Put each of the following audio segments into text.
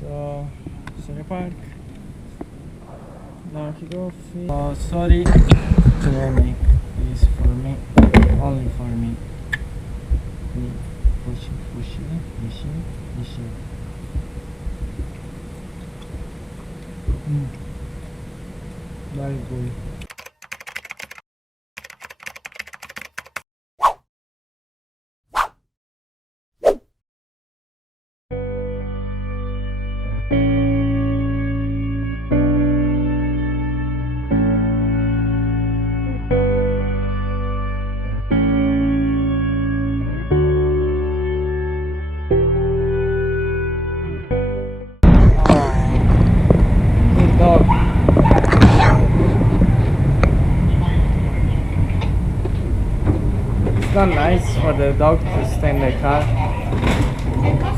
So, Center Park. Now he go. Oh, sorry. Today is for me. Only for me. Me. Fushi, fushi, nishi, nishi. Very good. It's not nice for the dog to stay in the car.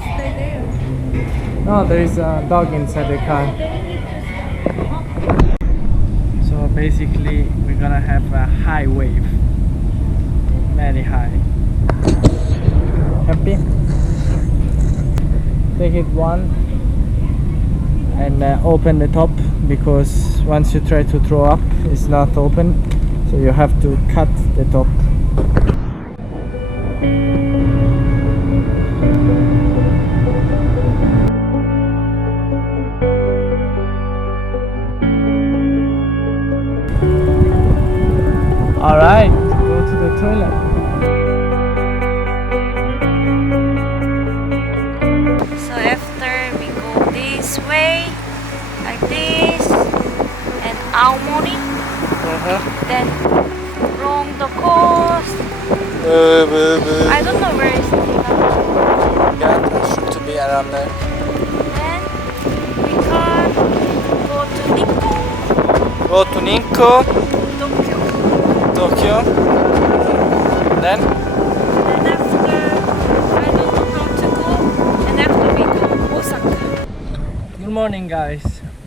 Stay there. No, there is a dog inside the car. So basically we're gonna have a high wave. Very high. Happy? Take it one and open the top, because once you try to throw up it's not open, so you have to cut the top. Alright, go to the toilet. So after we go this way, like this, and Aomori, then along the coast. I don't know where is it. Yeah, it should be around there. Then we can go to Nikko, Go to Nikko, Tokyo. Tokyo. Then? And after, I don't know how to go. And after we go Osaka. Good morning, guys.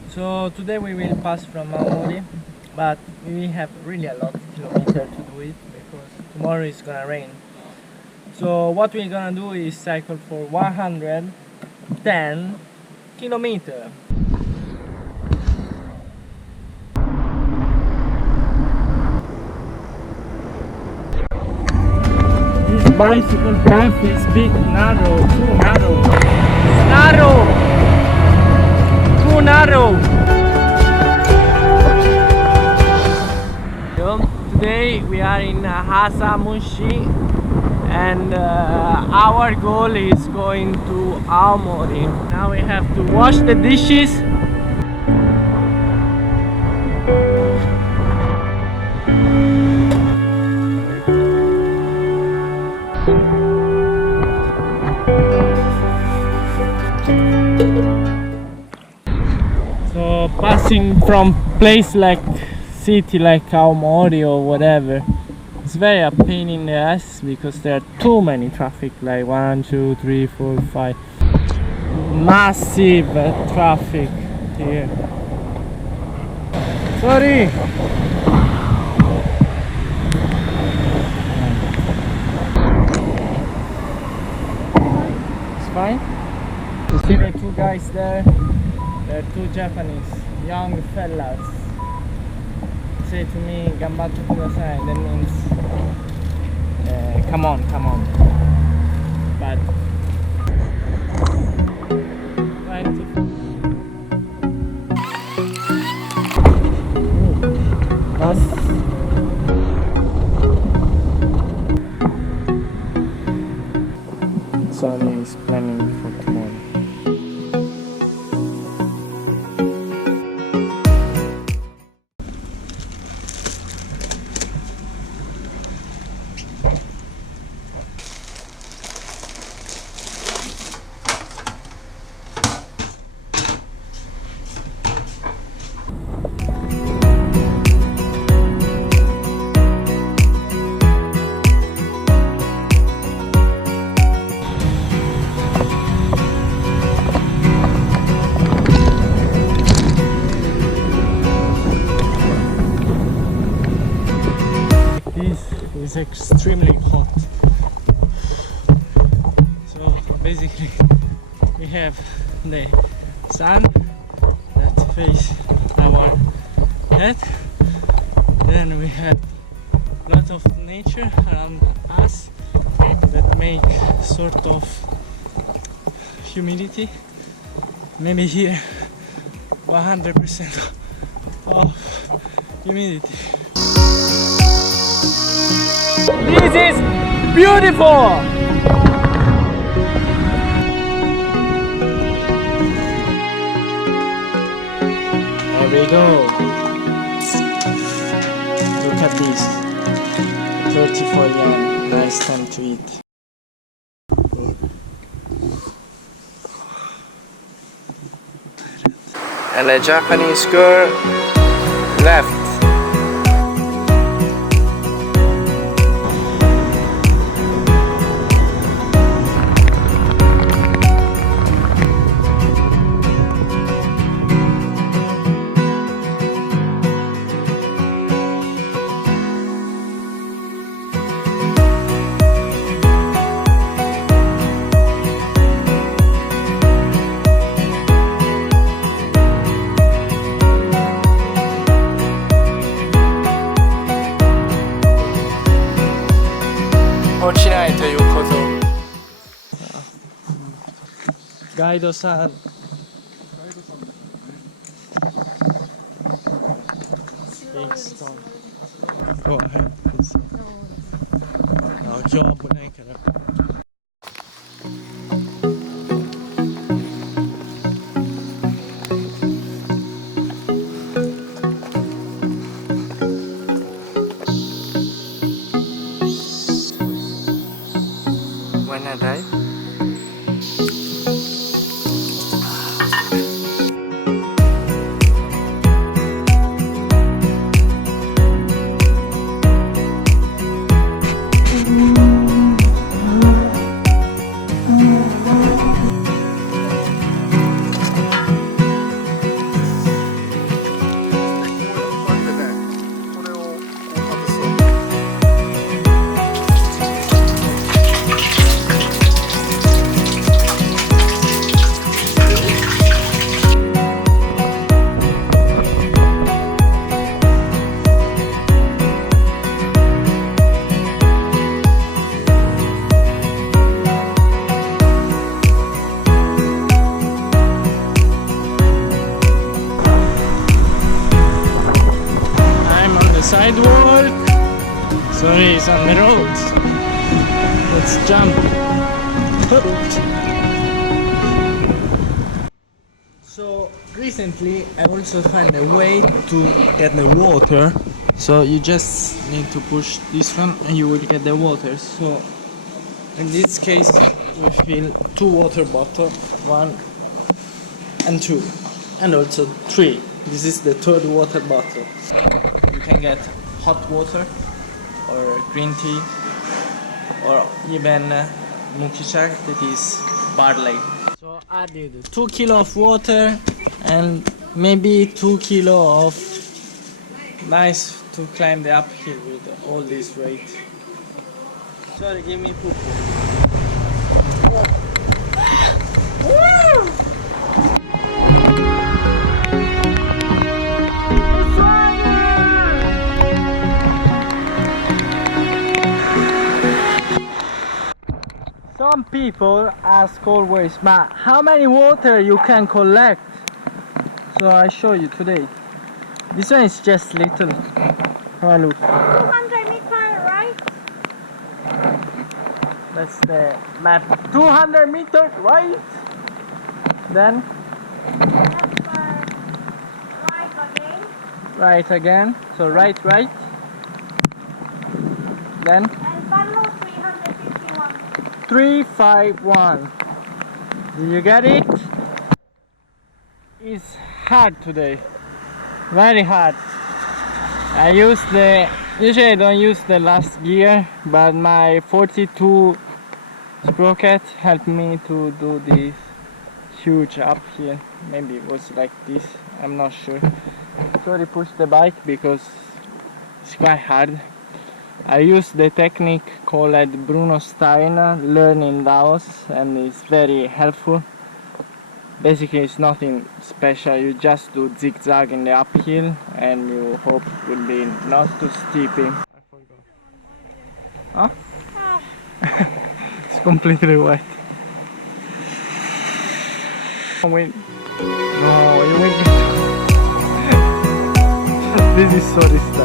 So today we will pass from Aomori, but we will have really a lot of kilometers to do it because tomorrow is gonna rain. So what we're gonna do is cycle for 110 kilometers. This bicycle path is big, narrow, too narrow. Narrow! Too narrow! So, today we are in Hasamushi, and our goal is going to Aomori. Now we have to wash the dishes. So passing from place like city like Aomori or whatever, it's very a pain in the ass because there are too many traffic, like 1, 2, 3, 4, 5. Massive traffic here. Sorry. It's fine. You see the two guys there? They're two Japanese young fellas. Say to me, "Ganbatte kudasai." That means, come on, come on. But trying to. Bus. Sonny is planning for tomorrow. It's extremely hot. So basically we have the sun that face our head. Then we have a lot of nature around us that make sort of humidity. Maybe here 100% of humidity. This is beautiful! There we go. Look at this. 34 yen. Nice time to eat. And a Japanese girl left. Guido-san. Big stone. Go ahead, please. No, 今日危ないから。Wanna dive? Sidewalk. Sorry, it's on the road. Let's jump. So recently I also found a way to get the water. So you just need to push this one and you will get the water. So in this case we fill 2 water bottles, 1 and 2 and also 3. This is the 3rd water bottle. You can get hot water or green tea or even mukicha, that is barley. So added 2 kilo of water and maybe 2 kilo of nice to climb the uphill with all this weight. Sorry, give me poo poo. Some people ask always, but how many water you can collect? So I show you today. This one is just little. Oh, look. 200 meters, right? That's the map. 200 meters, right? Then Right again. right again. So right. Then And follow 351. 351. Do you get it? It's hard today. Very hard. Usually I don't use the last gear, but my 42 sprocket helped me to do this huge uphill. Maybe it was like this, I'm not sure. Sorry, push the bike because it's quite hard. I use the technique called Bruno Stein, learn in Laos, and it's very helpful. Basically it's nothing special, you just do zigzag in the uphill and you hope it will be not too steepy. I forgot. Huh? It's completely wet. Wait. No, you went. This is so disturbing.